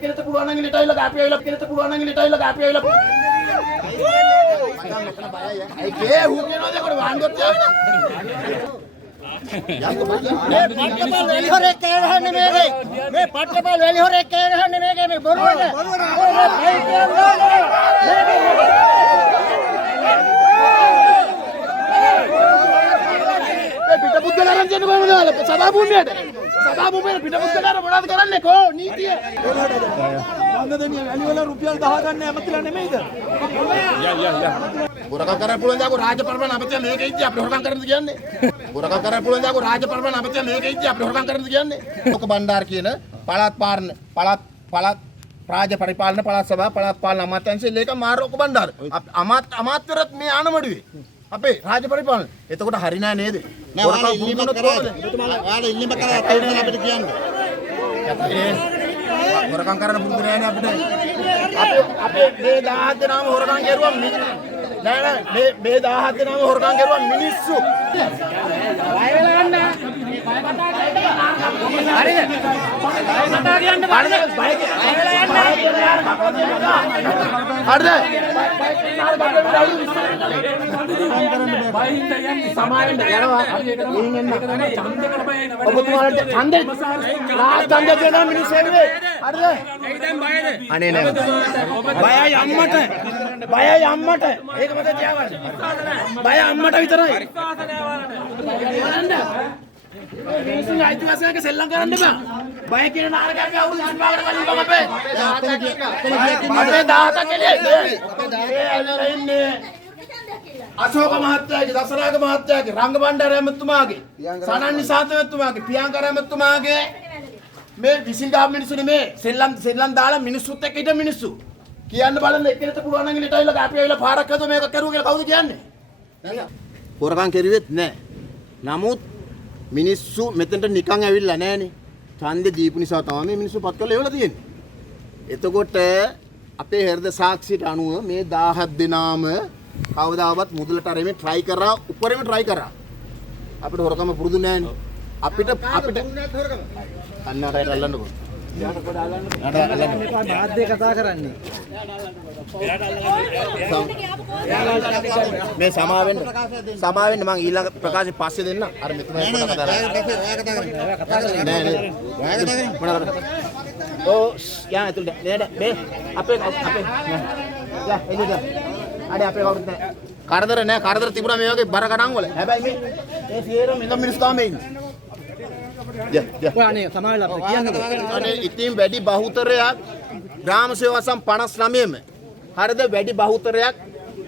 Kita පුළුවන් නම් ඉලට අයලා අපි අයලා kita පුළුවන් නම් ඉලට අයලා අපි අයලා ඒ කේ හු කියනවාද කොට වහන්නොත් යාවනේ පට්ටපල් වැලි හොරෙක් කෑගහන්නේ මේකේ මේ පට්ටපල් වැලි හොරෙක් කෑගහන්නේ මේකේ මේ බොරුවට පිට බුද්ධලාරන් දෙන්න කොහමද සභා භූමියට පිට බුද්ධලාර මොනවද කරන්නේ කෝ නීතිය මන්ද දෙන්නේ වැලි වල රුපියල් 10 ගන්න ඇමතිලා නෙමෙයිද හොරකම් කරන්න පුළුවන් දාකෝ රාජපරිපාලන අමාත්‍ය මේකේ ඉච්චි අපිට හොරකම් කරන්නද කියන්නේ හොරකම් කරන්න පුළුවන් දාකෝ රාජපරිපාලන අමාත්‍ය මේකේ ඉච්චි අපිට හොරකම් කරන්නද කියන්නේ ලෝක බණ්ඩාර කියන පළාත් රාජ පරිපාලන පළාත් සභාව පළාත් පාලන අමාත්‍යාංශයේ ලේකම් මාරෝක බණ්ඩාර අමාත්‍යරත් මේ ආනමඩුවේ අපේ රාජ පරිපාලන එතකොට හරි නෑ නේද නෑ ඔයාලා ඉල්ලීමක් කරා ඔයාලා ඉල්ලීමක් කරා අතේදලා අපිට කියන්න හොරකම් කරන්න පුරුදු නෑනේ අපිට අපේ මේ 17 දෙනාම හොරකම් කරුවා නෑ මේ 17 දෙනාම හොරකම් කරුවා මිනිස්සු බය වෙලා යන්න හරිද කතා කියන්න බය වෙලා යන්න හරිද සමාවෙන්න යනවා ඔබතුමාලට ඡන්දේ ඡන්ද දෙන මිනිස්සු එන්නේ හරිද අනේ නෑ බයයි අම්මට ඒක මත තියාගන්න බය අම්මට විතරයි මිනිස්සුන් අයිතිවාසිකම් සෙල්ලම් කරන්න එපා බය කියන නාරක අපි අවුරුදු 25කට කලින් බං අපේ 17ක් එළියේ අශෝක මහත්තයාගේ දසරාග මහත්තයාගේ රංග බණ්ඩාර ඇමතුමාගේ සනන් නිසාත ඇමතුමාගේ පියංකර ඇමතුමාගේ මේ විසිල්ගාම් මිනිස්සු නෙමේ සෙල්ලම් දාලා මිනිස්සුත් එක්ක හිට මිනිස්සු කියන්න බලන්න එක්කෙනෙක් පුළුවන් නම් ඉලට අයලා අපි අයලා පාරක් හදුවා මේක කරුවා කියලා කවුද කියන්නේ හොරකම් කරුවෙත් නැහැ නමුත් මිනිස්සු මෙතනට නිකන් ඇවිල්ලා නැහනේ ඡන්දේ දීපු නිසා තමයි මේ මිනිස්සු පත් කරලා එවලා තියෙන්නේ එතකොට අපේ හෘද සාක්ෂියට අනුව මේ 17 දෙනාම කවදාවත් මුදලට අරෙමේ try කරා උඩරෙම try කරා අපිට හොරකම පුරුදු නැහනේ අපිට අන්න අරයට අල්ලන්නකෝ මාධ්‍ය කතා කරන්නේ මේ සමාවෙන්න මම ඊළඟ ප්‍රකාශය පස්සේ දෙන්න අර මෙතුමා කතා කරන්නේ නෑ මොනවද ඕ යා ඇතුළට නේද මේ අපේ යා එළියට අඩේ අපේ කවුරුත් නෑ කරදර තිබුණා මේ වගේ බර ගණන් වල හැබැයි මේ සියරම ඉඳන් මිනිස්සු තාම ඉන්නේ අනේ සමාවෙලා අපිට කියන්න අනේ ඉතින් වැඩි බහුතරයක් ග්‍රාම සේවාසම් 59ම හරිද වැඩි බහුතරයක්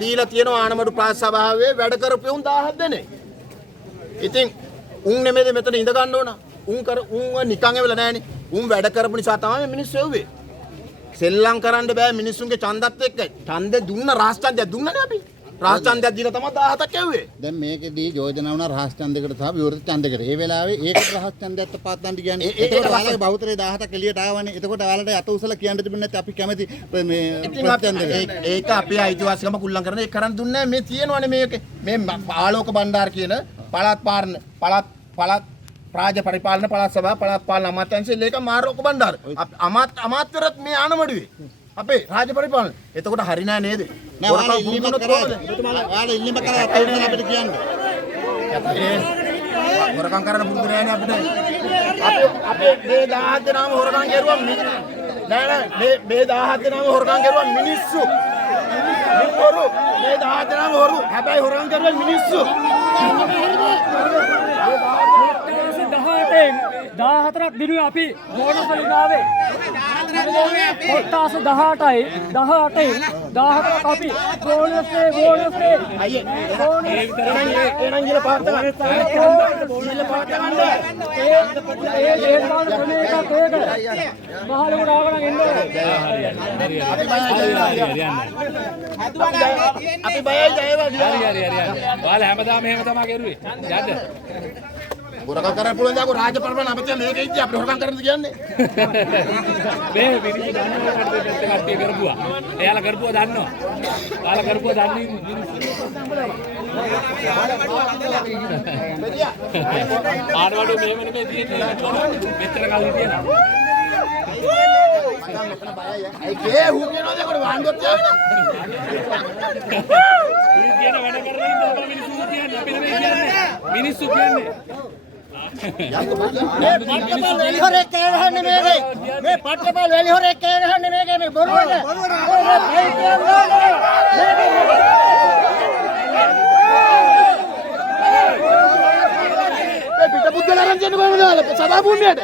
දීලා තියෙනවා ආනමඩු ප්‍රාදේශ සභාවේ වැඩ කරපු උන් 17 දෙනෙක්. ඉතින් උන් නෙමෙයිද මෙතන ඉඳ ගන්න ඕන. උන් නිකන් එවලා නැහනේ. උන් වැඩ කරපු නිසා තමයි මිනිස්සු එව්වේ. සෙල්ලම් කරන්න බෑ මිනිස්සුන්ගේ ඡන්දත් එක්ක. ඡන්දේ දුන්න රාජ්‍ය ඡන්දයක් දුන්නනේ අපි. රාජ්‍ය ඡන්දයක් දීලා තමයි 17ක් එව්වේ. දැන් මේකෙදී යෝජනා වුණා රහස් ඡන්දයකට සහ විවෘත ඡන්දයකට. ඒ වෙලාවේ ඒකට රහස් ඡන්දයක් පාත්තන්න කියන්නේ. ඒකට ඔයාලගේ බහුතරය 17ක් එළියට ආවනේ. එතකොට ඔයාලට අත උසලා කියන්න තිබුණේ නැත්නම් අපි කැමති මේ ප්‍රතිඡන්දයකට. ඒක අපේ අයිතිවාසිකම කුල්ලම් කරන ඒක කරන් දුන්නේ මේ තියෙනවනේ මේකේ. මේ ආලෝක බණ්ඩාර කියන පළාත් රාජ පරිපාලන පළාත් සභාව පළාත් පාලන අමාත්‍යාංශයේ ලේකම් මාරෝක බණ්ඩාර අමාත්‍යරත් මේ ආනමඩුවේ අපේ රාජ පරිපාලන එතකොට හරි නෑ නේද නෑ ඔයාලා ඉල්ලීමක් කරා ඔයාලා ඉල්ලීමක් කරා අතේදලා අපිට කියන්න හොරකම් කරන්න පුරුදු නෑනේ අපිට අපේ මේ 17 දෙනාම හොරකම් කරුවා නෑ මේ 17 දෙනාම හොරකම් කරුවා මිනිස්සු හොරු මේ 17 දෙනාම හොරු හැබැයි හොරකම් කරුවා මිනිස්සු 14ක් දිනුවේ අපි බෝනස් වලින් ආවේ. කොට්ටාස 18යි 18යි 14ක් අපි බෝනස් අයියේ එනං ගිල පාත් ගන්න. ගිල පාත් ගන්න. ඒ දේශපාලන ක්‍රමයකට ඒක මහලුකට ආවනම් එන්න ඕනේ. අපි බයයි ජයවා. හරි. ඔයාලා හැමදාම එහෙම තමයි කරුවේ. යන්න. හොරකම් කරන්න පුළුවන් දාකෝ රාජ්‍ය පරිපාලන අපිට මේක ඉච්චි අපිට හොරකම් කරන්නද කියන්නේ මේ මිනිස්සු දන්නවා කට්ටිය කරපුවා. එයාලා කරපුවා දන්නවා. ඔයාලා කරපුවා දන්නේ ආඩවඩු මෙහෙම නෙමෙයි තියෙන්නේ. මෙච්චර කල් හිටියනා. ඒ ගේ හු කියනවාද කොට වාන්දුවක් තියාගෙන ඌ කියන වැඩ කරලා ඉන්න අපේ මිනිස්සු කියන්නේ අපි නෙමෙයි කියන්නේ. මිනිස්සු කියන්නේ මේ පට්ටපල් වැලි හොරේ කෑරහන්නේ මේකේ. මේ පට්ටපල් වැලි හොරේ කෑරහන්නේ මේකේ මේ බොරුවද? පිට බුද්ධලාරන් කියන්නේ කොහමද? සදා භූමියට.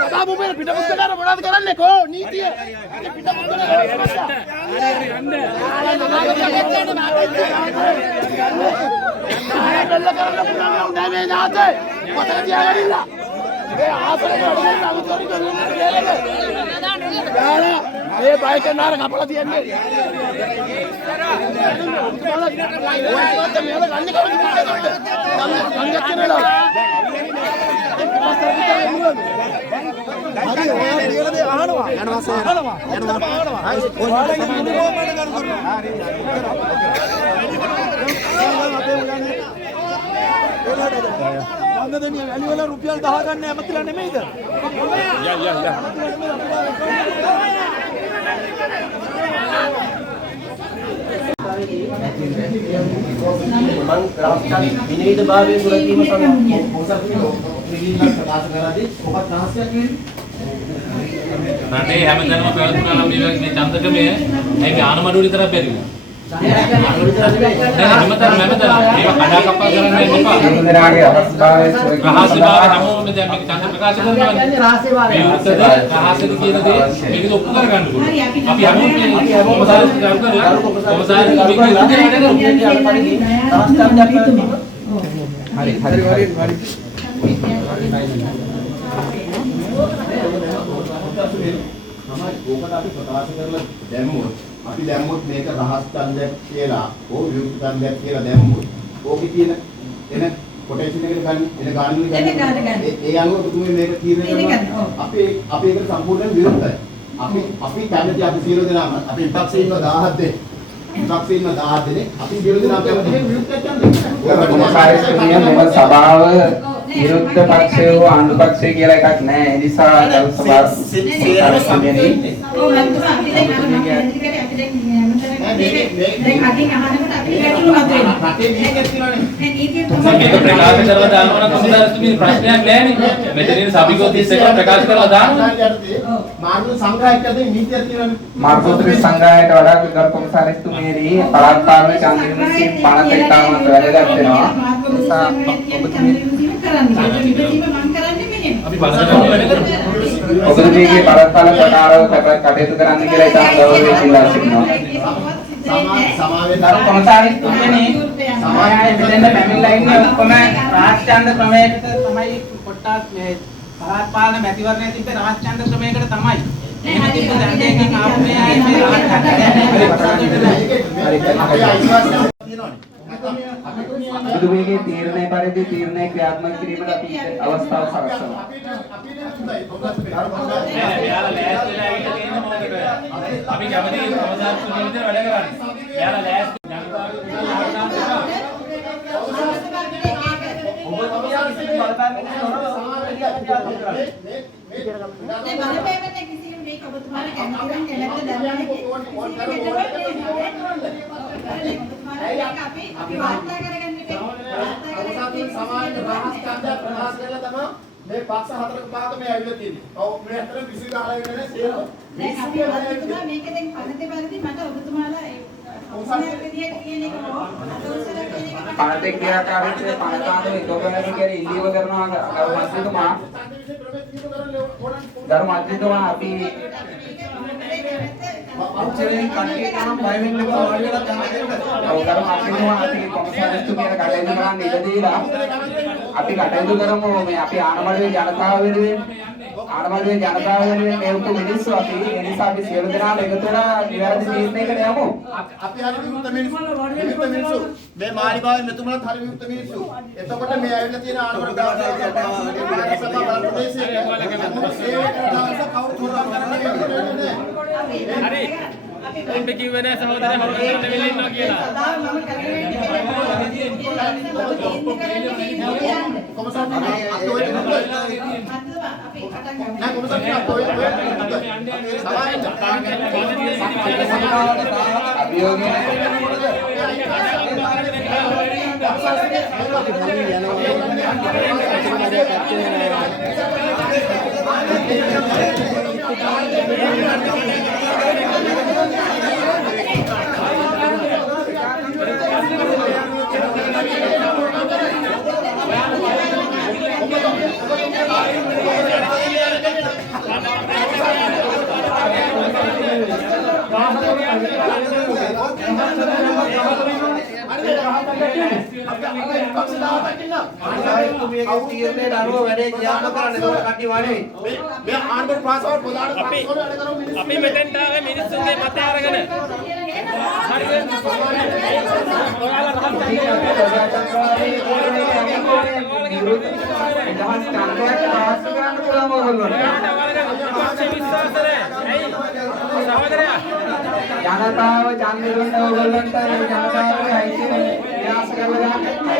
සදා භූමියට පිට බුද්ධලාර මොනවද කරන්නේ කෝ? නීතිය. පිට බුද්ධලාර මේ නාතේ. මතක තියාගන්න. මේ ආසරේ වඩේ අමුතරි කරන්නේ මේ බයික් එක නාර කපලා තියන්නේ. වැලි වල රුපියල් 10 ගන්න ඇමතිලා නෙමෙයිද? විනීත භාවයේ සුරකීම සඳහා පොසත්තුෝ ත්‍රිවිධ ප්‍රකාශ කරද්දී ඔබත් රහස්‍යයක් කියන්නේ රටේ හැමදැනම පැවතුනා නම් මේ චන්දකමය මේ ආනමඩුව විතරක් බැරි වුණා. මේවා කඩා කප්පා කරන්න එපා. හැමදෙනාගේ අවස්ථාවේ රහස්‍යභාවය හැමෝම දැන් මේක චන්ද ප්‍රකාශ කරනවා. මේ උත්තර රහස්‍යද කියන දේ මේක ඔප්පු කරගන්න ඕනේ. අපි හැමෝම කියන්නේ කොමසාරිස් කරනවා. කොමසාරිස් මේක ඉතින් ඕකට අපි ප්‍රකාශ කරලා අපි දැම්මොත් මේක රහස් ඡන්දයක් කියලා ඕ විරුද්ධ ඡන්දයක් කියලා දැම්මොත් ඕකේ තියෙන එන කොටේෂන් එකට ගන්න ඒ අනුව තුමේ මේක තීරණය කරනවා අපි ඒකට සම්පූර්ණයෙන් විරුද්ධයි අපි කැමති අපි සියලු දෙනාම අපි විපක්ෂේ ඉන්න 1000 දෙනෙක් විපක්ෂේ ඉන්න 1000 දෙනෙක් අපි සියලු දෙනාම කැමති මේ විරුද්ධ ඡන්දයක් කොමසාරිස් කියන්නේ මොකද සභාව විරුද්ධ පක්ෂය හෝ ආණ්ඩු පක්ෂය කියලා එකක් නැහැ. ඒ නිසා ගරු සභාව ප්‍රකාශ කරලා දානවා නම් කොමසාරිස් මේ ප්‍රශ්නයක් නැහැ නේ. මෙතනින් සභිකෝතිස් එක ප්‍රකාශ කරලා දානවා. මාර්ග සංග්‍රහයකදී නීතියක් තියෙනවානේ. මාර්ගෝත්තර සංග්‍රහයට වඩා ගරු කොමසාරිස්තුමේදී පළාත් පාලන ඡන්දිනුසින් පනත ඉතාමත් වැදගත් වෙනවා. නිසා අපි බලනවා වැඩ කරමු. ඔබතුමීගේ පළාත් පාලන ප්‍රකාරව කටයුතු කරන්න කියලා ඉතාම ගෞරවයෙන් ඉල්ලා සිටිනවා. සමාවෙන් කොමසාරිස්තුමනි සමායය මෙතෙන්ද පැමිණලා ඉන්නේ ඔක්කොම රාජ්‍යන්ද ක්‍රමයකට තමයි කොටස් මේ පළාත් පාලන මැතිවරණයේ තිබ්බ රාජ්‍යන්ද ක්‍රමයකට තමයි. එහෙම තිබ්බ දැන්දේකින් ආපු මේ අය මේ ඔබතුමීගේ තීරණය පරිදි තීරණය ක්‍රියාත්මක කිරීමට අපි අවස්ථාව සලස්වනවා. මෙයාලා ලෑස්තිලා ඇවිල්ලා තියෙන මොකද? අපි කැමති කොමසාරිස් තුනේ විතර වැඩ කරන්නේ. මෙයාලා ලෑස්ති අපි වාර්තා කරගන්න මේ පක්ෂ හතරක පාක මේ ඇවිල්ලා තියෙන්නේ. ඔව් මේ අතර විසි ගහලා ඉන්නේ නැහැ සියලු. දැන් අපි ඔබතුමා මේක දැන් පනතේ පරිදි මට ඔබතුමාලා ඒ කොහොමද විදියට කියන එක හෝ අතෝසල කියන එක පනතේ ක්‍රියාකාරීත්වයේ පනතාන ඉදෝගණන කියන ඉල්ලීම කරනවා ගරු මන්ත්‍රීතුමා. ගරු මන්ත්‍රීතුමා අපි අච්චරෙන් කණ්ඩේ කරන බය වෙන්න එපා වඩ වෙලා තමයි දෙන්න. ඔව් ගරු මන්ත්‍රීතුමා අපි කොමසාරිස්තු කියන කටයුතු කරන්න ඉඩ දීලා අපි කටයුතු කරමු මේ අපි ආනමඩුවේ ජනතාව වෙනුවෙන් ආරවැල්ලේ ජනතාව වෙනුවෙන් මේ උතු මිනිස්සු අපි ඒ නිසා අපි සියලු දෙනාම එකතු වෙලා නිවැරදි තීරණයකට යමු. අපි හරි විමුක්ත මිනිස්සු. මේ මාලිගාවේ මෙතුමලත් හරි විමුක්ත මිනිස්සු. එතකොට මේ ඇවිල්ලා තියෙන ආණ්ඩුව හරි. උඹ කිව්වේ නෑ සහෝදරයා හවුරුද්දට වෙලා ඉන්නවා කියලා. සදා මම කරගෙන අපි මෙතෙන්ට ආවේ මිනිස්සුන්ගේ මතය අරගෙන. හරිද? ජනතාව ඡන්දෙ දුන්න ඕගොල්ලන්ට මේ ජනතාවගේ අයිතිය විනාශ කරලා දාන්න.